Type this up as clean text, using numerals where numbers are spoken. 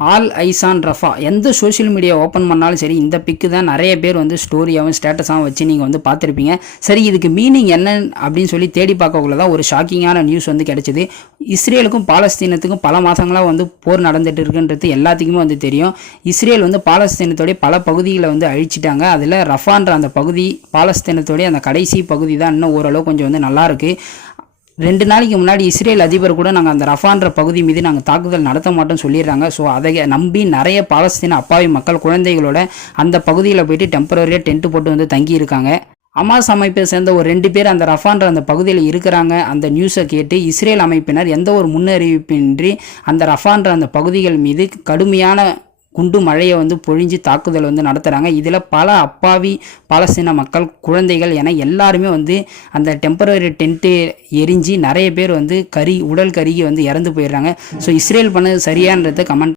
All eyes on Rafah. எந்த social media open பண்ணாலும் சரி, இந்த பிக்கு தான் நிறைய பேர் வந்து ஸ்டோரியாகவும் ஸ்டேட்டஸாகவும் வச்சு நீங்கள் வந்து பார்த்துருப்பீங்க. சரி, இதுக்கு மீனிங் என்ன அப்படின்னு சொல்லி தேடி பார்க்கக்குள்ள தான் ஒரு ஷாக்கிங்கான நியூஸ் வந்து கிடைச்சிது. இஸ்ரேலுக்கும் பாலஸ்தீனத்துக்கும் பல மாதங்களாக வந்து போர் நடந்துட்டு இருக்குன்றது எல்லாத்துக்குமே வந்து தெரியும். இஸ்ரேல் வந்து பாலஸ்தீனத்தோடைய பல பகுதிகளை வந்து அழிச்சிட்டாங்க. அதில் ரஃபான்ற அந்த பகுதி பாலஸ்தீனத்தோடைய அந்த கடைசி பகுதி தான் இன்னும் ஓரளவு கொஞ்சம் வந்து நல்லாயிருக்கு. 2 நாளைக்கு முன்னாடி இஸ்ரேல் அதிபர் கூட நாங்கள் அந்த ரஃபான்ற பகுதி மீது நாங்கள் தாக்குதல் நடத்த மாட்டோம்னு சொல்லிடுறாங்க. ஸோ அதை நம்பி நிறைய பாலஸ்தீன அப்பாவி மக்கள் குழந்தைகளோட அந்த பகுதியில் போயிட்டு டெம்பரரியாக டென்ட் போட்டு வந்து தங்கி இருக்காங்க. அமாஸ் அமைப்பை சேர்ந்த ஒரு 2 பேர் அந்த ரஃபான்ற அந்த பகுதியில் இருக்கிறாங்க. அந்த நியூஸை கேட்டு இஸ்ரேல் அமைப்பினர் எந்த ஒரு முன்னறிவிப்பின்றி அந்த ரஃபான்ற அந்த பகுதிகள் மீது கடுமையான குண்டு மழையை வந்து பொழிஞ்சு தாக்குதல் வந்து நடத்துகிறாங்க. இதில் பல அப்பாவி பாலஸ்தீன மக்கள், குழந்தைகள் என எல்லாருமே வந்து அந்த டெம்பரரி டென்ட்டு எரிஞ்சு நிறைய பேர் வந்து உடல் கருகி வந்து இறந்து போயிடுறாங்க. ஸோ இஸ்ரேல் பண்ணது சரியான்றதை கமெண்ட்